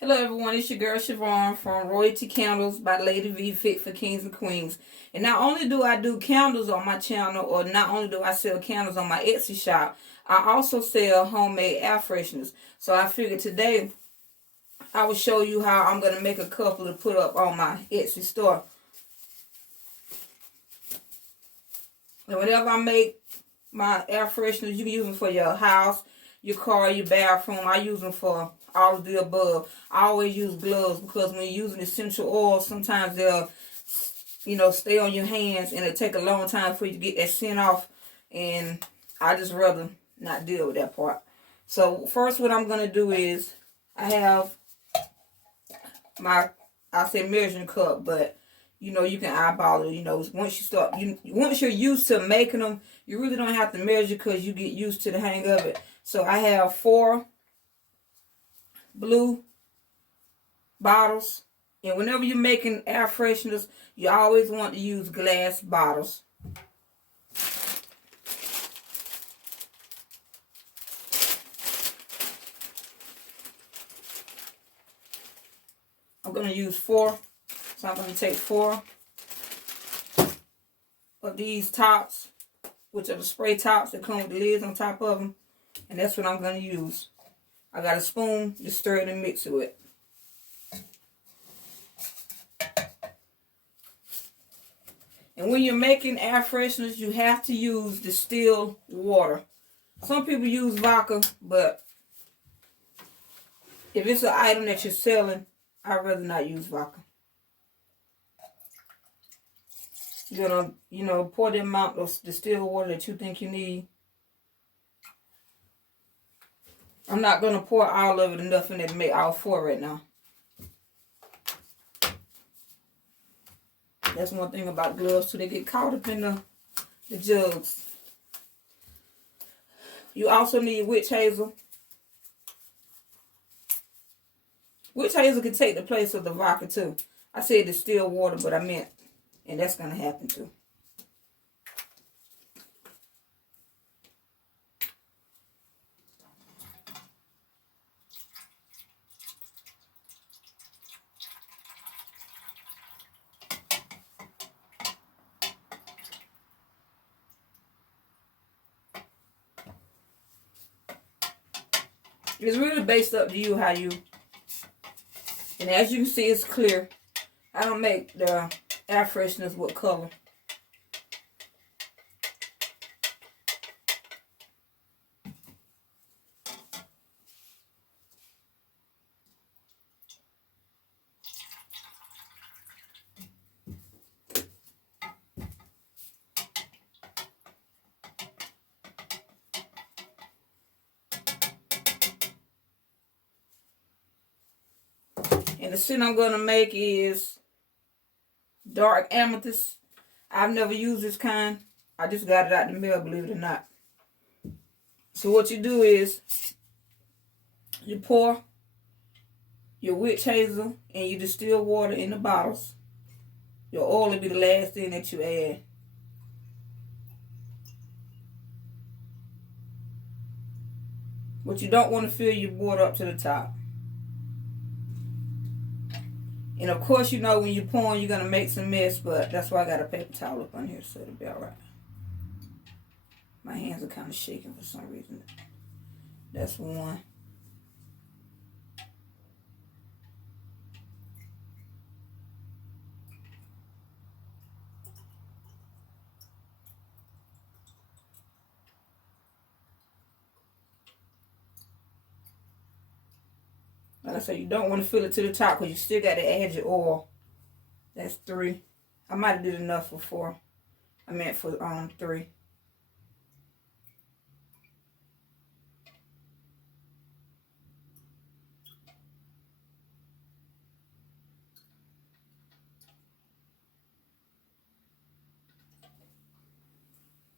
Hello everyone, it's your girl Siobhan from Royalty Candles by Lady V, Fit for Kings and Queens. And not only do I do candles on my channel, or not only do I sell candles on my Etsy shop, I also sell homemade air fresheners. So I figured today I will show you how I'm going to make a couple to put up on my Etsy store. And whenever I make my air fresheners, you can use them for your house, your car, your bathroom. I use them for all of the above. I always use gloves because when you're using essential oils, sometimes they'll, stay on your hands and it'll take a long time for you to get that scent off. And I just rather not deal with that part. So first what I'm going to do is I have my, I say measuring cup, but you can eyeball it. Once you're used to making them, you really don't have to measure because you get used to the hang of it. So I have 4 blue bottles. And whenever you're making air fresheners, you always want to use glass bottles. I'm going to use 4. So I'm going to take 4 of these tops, which are the spray tops that come with the lids on top of them. And that's what I'm going to use. I got a spoon to stir it and mix it with. And when you're making air fresheners, you have to use distilled water. Some people use vodka, but if it's an item that you're selling, I'd rather not use vodka. You're gonna, pour the amount of distilled water that you think you need. I'm not gonna pour all of it, enough in there to make all 4 right now. That's one thing about gloves too, they get caught up in the jugs. You also need witch hazel. Witch hazel can take the place of the vodka too. I said distilled water, but I meant, and that's gonna happen too. It's really based up to you how you, and as you can see, it's clear. I don't make the air fresheners with color. And the scent I'm going to make is dark amethyst. I've never used this kind. I just got it out the mail, believe it or not. So what you do is you pour your witch hazel and you distill water in the bottles. Your oil will be the last thing that you add. But you don't want to fill your water up to the top. And of course, when you're pouring, you're going to make some mess, but that's why I got a paper towel up on here, so it'll be all right. My hands are kind of shaking for some reason. That's one. Like I said, you don't want to fill it to the top because you still got to add your oil. That's 3. I might have did enough for 4. I meant for 3.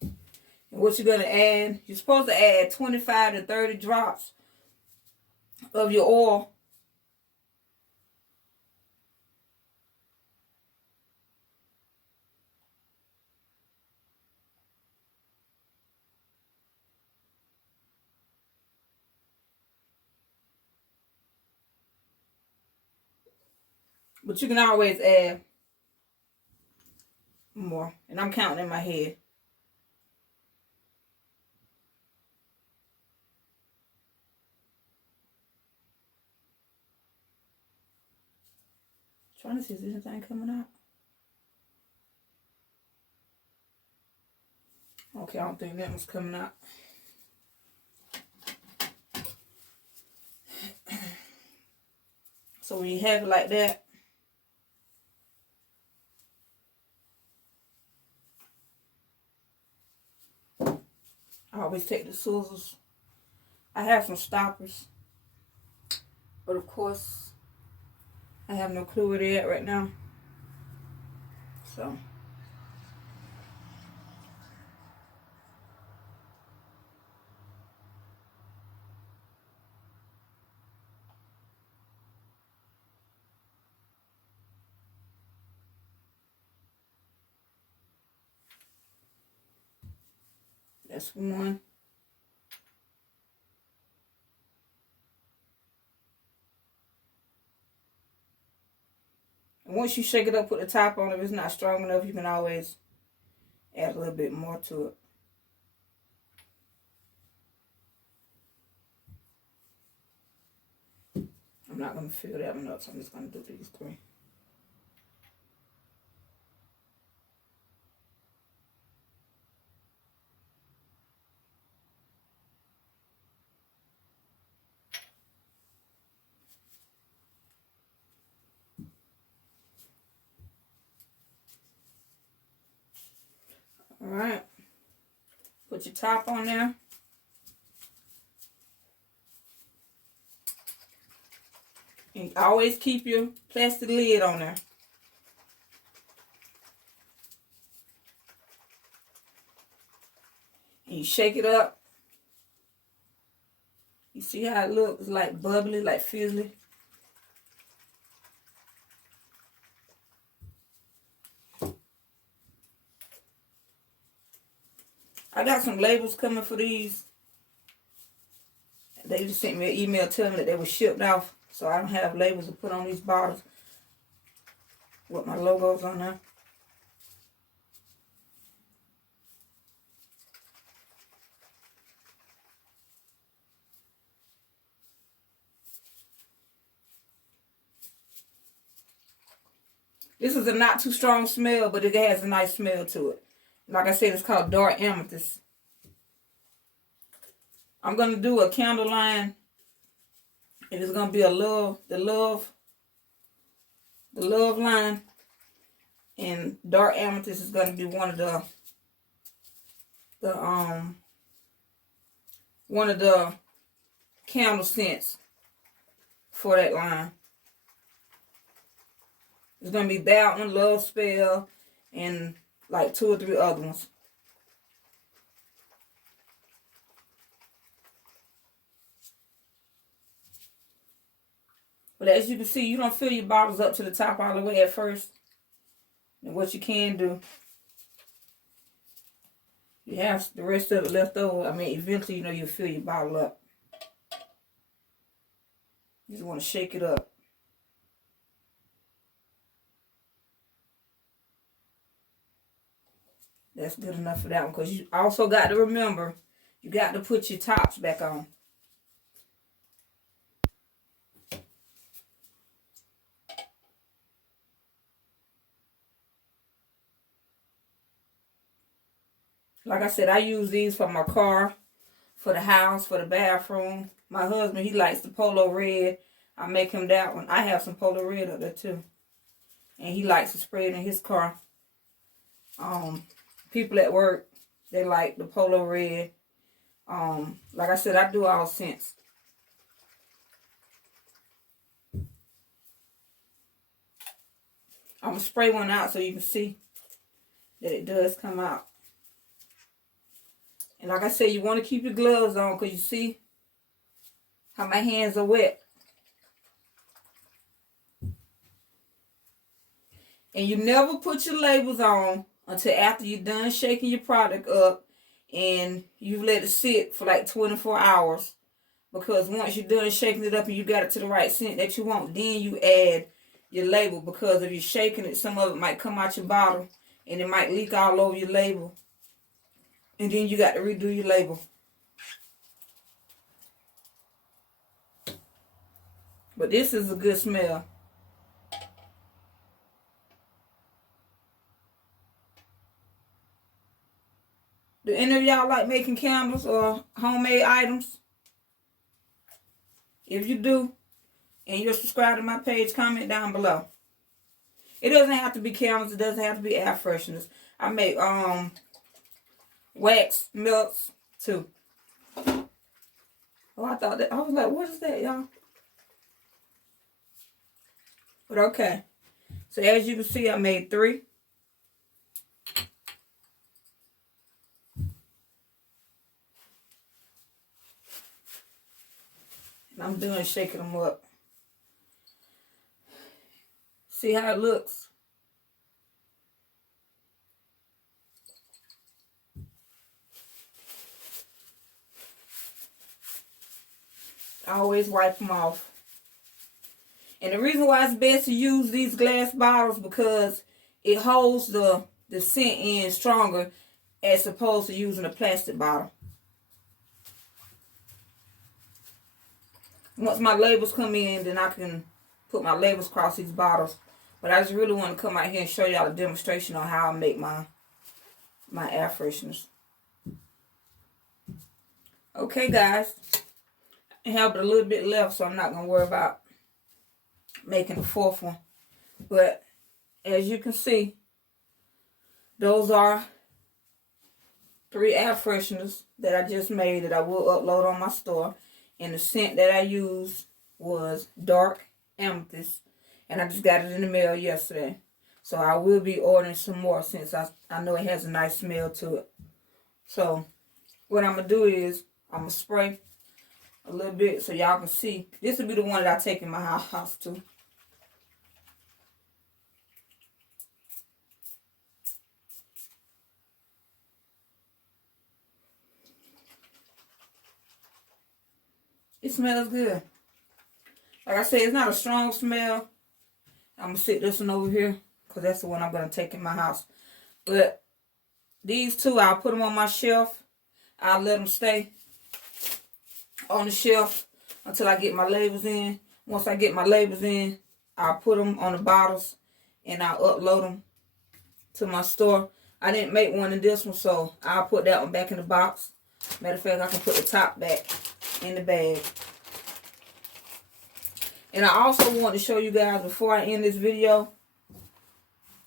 And what you're going to add, you're supposed to add 25 to 30 drops of your oil. But you can always add more. And I'm counting in my head. Trying to see if there's anything coming out. Okay, I don't think that one's coming out. So when you have it like that, I always take the scissors. I have some stoppers, but of course, I have no clue where they're at right now. So. That's one. And once you shake it up, put the top on. If it's not strong enough, you can always add a little bit more to it. I'm not going to fill that one up, so I'm just going to do these three. All right. Put your top on there. And always keep your plastic lid on there. And you shake it up. You see how it looks? It's like bubbly, like fizzly. I got some labels coming for these. They just sent me an email telling me that they were shipped off. So I don't have labels to put on these bottles with my logos on there. This is a not too strong smell, but it has a nice smell to it. Like I said, it's called Dark Amethyst. I'm going to do a candle line. And it's going to be the love line. And Dark Amethyst is going to be one of the candle scents for that line. It's going to be that one, Love Spell, and like 2 or 3 other ones. But as you can see, you don't fill your bottles up to the top all the way at first. And what you can do, you have the rest of it left over. I mean, eventually, you know, you'll fill your bottle up. You just want to shake it up. That's good enough for that one. Because you also got to remember, you got to put your tops back on. Like I said, I use these for my car, for the house, for the bathroom. My husband, he likes the Polo Red. I make him that one. I have some Polo Red up there too. And he likes to spray it in his car. People at work, they like the Polo Red. Like I said, I do all scents. I'm going to spray one out so you can see that it does come out. And like I said, you want to keep your gloves on because you see how my hands are wet. And you never put your labels on until after you're done shaking your product up and you've let it sit for like 24 hours. Because once you're done shaking it up and you got it to the right scent that you want, then you add your label, because if you're shaking it, some of it might come out your bottle and it might leak all over your label. And then you got to redo your label. But this is a good smell. Do any of y'all like making candles or homemade items? If you do, and you're subscribed to my page, comment down below. It doesn't have to be candles. It doesn't have to be air fresheners. I make wax melts too. Oh, I thought that, I was like, what is that, y'all? But okay. So as you can see, I made 3. And I'm doing shaking them up. See how it looks? I always wipe them off. And the reason why it's best to use these glass bottles, because it holds the scent in stronger as opposed to using a plastic bottle. Once my labels come in, then I can put my labels across these bottles. But I just really want to come out here and show y'all a demonstration on how I make my air fresheners. Okay, guys. I have a little bit left, so I'm not going to worry about making the 4th one. But as you can see, those are 3 air fresheners that I just made that I will upload on my store. And the scent that I used was dark amethyst. And I just got it in the mail yesterday. So I will be ordering some more since I know it has a nice smell to it. So what I'm going to do is I'm going to spray a little bit so y'all can see. This will be the one that I take in my house too. It smells good. Like I said, it's not a strong smell. I'm going to sit this one over here because that's the one I'm going to take in my house. But these 2, I'll put them on my shelf. I'll let them stay on the shelf until I get my labels in. Once I get my labels in, I'll put them on the bottles and I'll upload them to my store. I didn't make one in this one, so I'll put that one back in the box. Matter of fact, I can put the top back in the bag. And I also want to show you guys, before I end this video,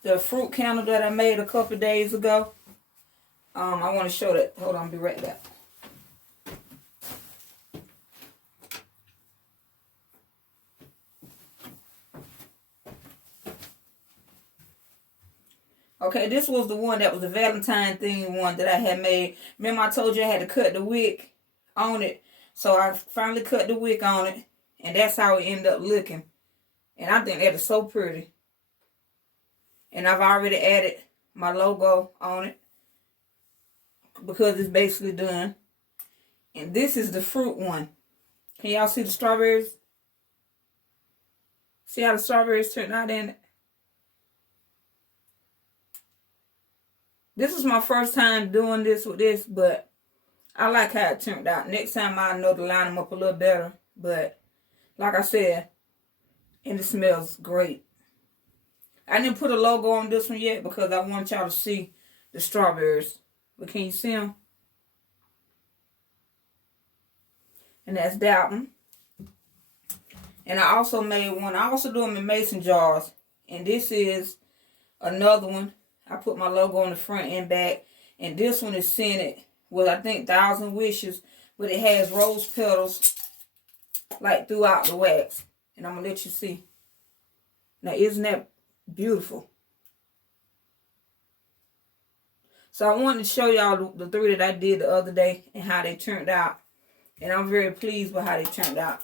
the fruit candle that I made a couple days ago. I want to show that. Hold on, I'll be right back. Okay, this was the one that was the Valentine theme one that I had made. Remember I told you I had to cut the wick on it. So I finally cut the wick on it. And that's how it ended up looking. And I think that is so pretty. And I've already added my logo on it, because it's basically done. And this is the fruit one. Can y'all see the strawberries? See how the strawberries turned out in it? This is my first time doing this with this, but I like how it turned out. Next time I know to line them up a little better. But like I said, and it smells great. I didn't put a logo on this one yet because I want y'all to see the strawberries. But can you see them? And that's that one. And I also made one. I also do them in mason jars. And this is another one. I put my logo on the front and back. And this one is scented with, I think, 1,000 Wishes. But it has rose petals like throughout the wax. And I'm going to let you see. Now, isn't that beautiful? So I wanted to show y'all the 3 that I did the other day and how they turned out. And I'm very pleased with how they turned out.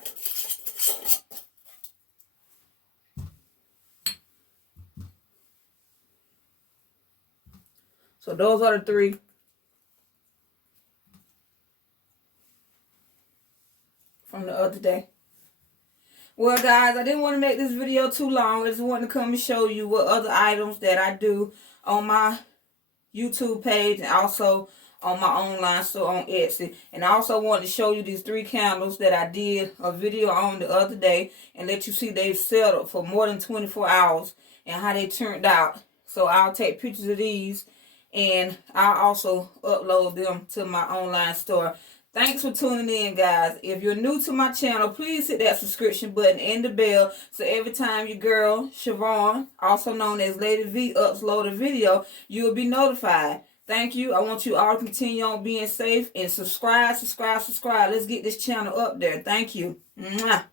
So those are the 3. From the other day. Well, guys, I didn't want to make this video too long. I just wanted to come and show you what other items that I do on my YouTube page and also on my online store on Etsy. And I also wanted to show you these 3 candles that I did a video on the other day and let you see they've settled for more than 24 hours and how they turned out. So I'll take pictures of these and I'll also upload them to my online store. Thanks for tuning in, guys. If you're new to my channel, please hit that subscription button and the bell so every time your girl, Siobhan, also known as Lady V, upload a video, you will be notified. Thank you. I want you all to continue on being safe and subscribe. Let's get this channel up there. Thank you. Mwah.